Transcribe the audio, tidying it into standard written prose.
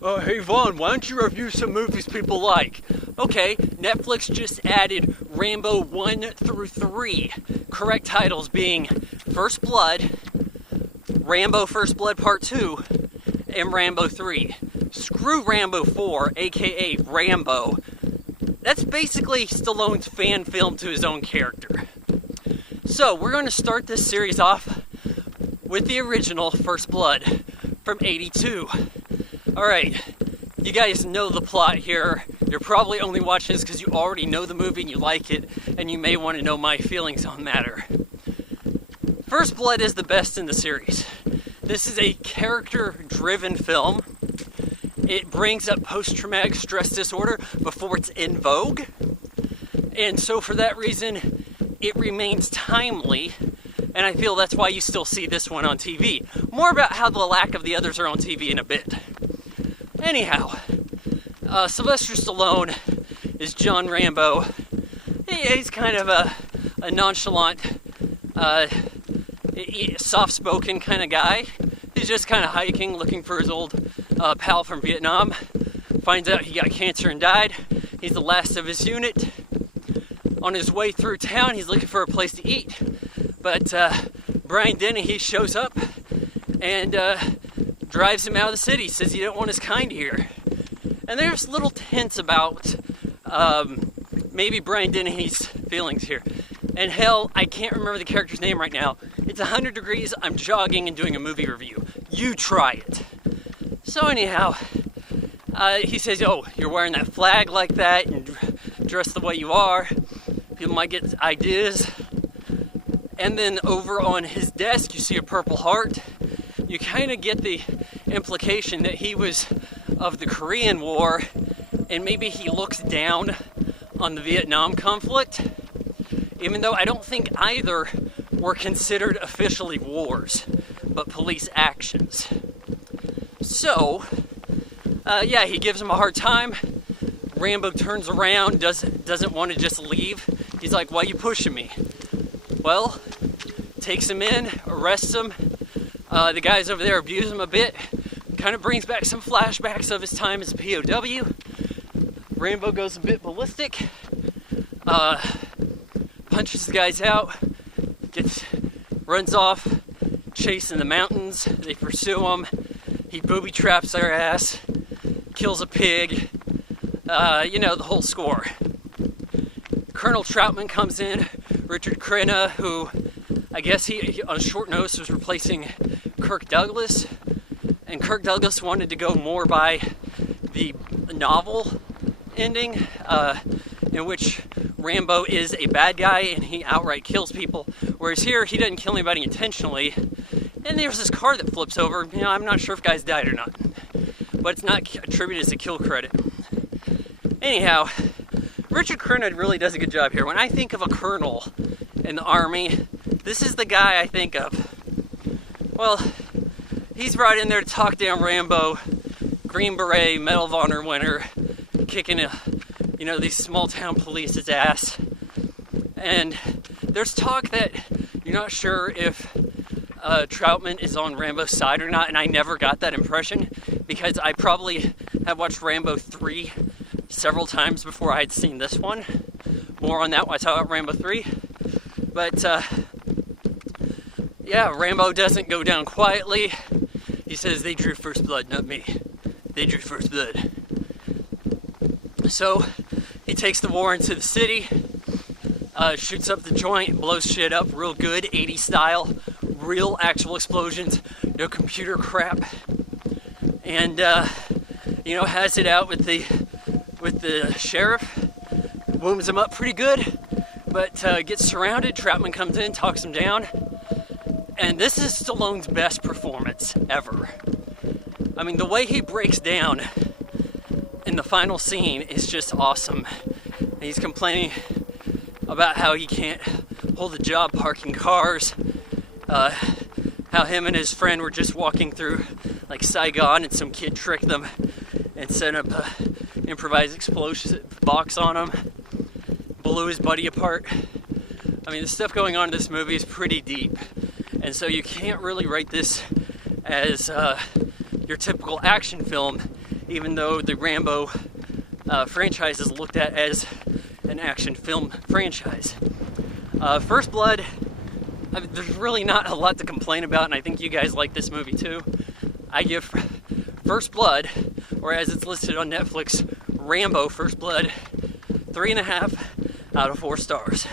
Hey Vaughn, why don't you review some movies people like? Okay, Netflix just added Rambo 1 through 3. Correct titles being First Blood, Rambo First Blood Part 2, and Rambo 3. Screw Rambo 4, aka Rambo. That's basically Stallone's fan film to his own character. So, we're going to start this series off with the original First Blood from '82. Alright, you guys know the plot here. You're probably only watching this because you already know the movie and you like it, and you may want to know my feelings on the matter. First Blood is the best in the series. This is a character-driven film. It brings up post-traumatic stress disorder before it's in vogue. And so for that reason, it remains timely. And I feel that's why you still see this one on TV. More about how the lack of the others are on TV in a bit. Anyhow, Sylvester Stallone is John Rambo. He's kind of a nonchalant, soft-spoken kind of guy. He's just kind of hiking, looking for his old pal from Vietnam. Finds out he got cancer and died. He's the last of his unit. On his way through town, he's looking for a place to eat. But Brian Dennehy shows up and drives him out of the city. Says he don't want his kind here. And there's little hints about maybe Brian Dennehy's feelings here. And hell, I can't remember the character's name right now. It's 100 degrees, I'm jogging and doing a movie review. You try it. So anyhow, he says, oh, you're wearing that flag like that and dressed the way you are. People might get ideas. And then over on his desk, you see a Purple Heart. You kind of get the implication that he was of the Korean War, and maybe he looks down on the Vietnam conflict, even though I don't think either were considered officially wars, but police actions. So, yeah, he gives him a hard time. Rambo turns around, doesn't want to just leave. He's like, why are you pushing me? Well, takes him in, arrests him. The guys over there abuse him a bit. Kind of brings back some flashbacks of his time as a POW. Rambo goes a bit ballistic. Punches the guys out. Runs off, chasing the mountains. They pursue him. He booby traps their ass. Kills a pig. The whole score. Colonel Troutman comes in. Richard Crenna, who I guess he on short notice was replacing Kirk Douglas. And Kirk Douglas wanted to go more by the novel ending, in which Rambo is a bad guy and he outright kills people. Whereas here, he doesn't kill anybody intentionally. And there's this car that flips over. I'm not sure if guys died or not. But it's not attributed as a kill credit. Anyhow, Richard Crenna really does a good job here. When I think of a colonel in the Army, this is the guy I think of. Well, he's brought in there to talk down Rambo, Green Beret, Medal of Honor winner, kicking these small town police's ass. And there's talk that you're not sure if Troutman is on Rambo's side or not, and I never got that impression because I probably have watched Rambo 3 several times before I had seen this one. More on that when I talk about Rambo 3. But, yeah, Rambo doesn't go down quietly. He says, they drew first blood, not me. They drew first blood. So, he takes the war into the city, shoots up the joint, blows shit up real good, 80s style, real actual explosions, no computer crap. And, has it out with the sheriff, wounds him up pretty good, but gets surrounded. Troutman comes in, talks him down. And this is Stallone's best performance ever. I mean, the way he breaks down in the final scene is just awesome. And he's complaining about how he can't hold a job parking cars, how him and his friend were just walking through like Saigon and some kid tricked them and set up a improvised explosive box on him, blew his buddy apart. I mean, the stuff going on in this movie is pretty deep. And so you can't really rate this as your typical action film. even though the Rambo franchise is looked at as an action film franchise. First Blood, there's really not a lot to complain about, and I think you guys like this movie too. I give First Blood, or as it's listed on Netflix, Rambo First Blood, 3.5 out of 4 stars.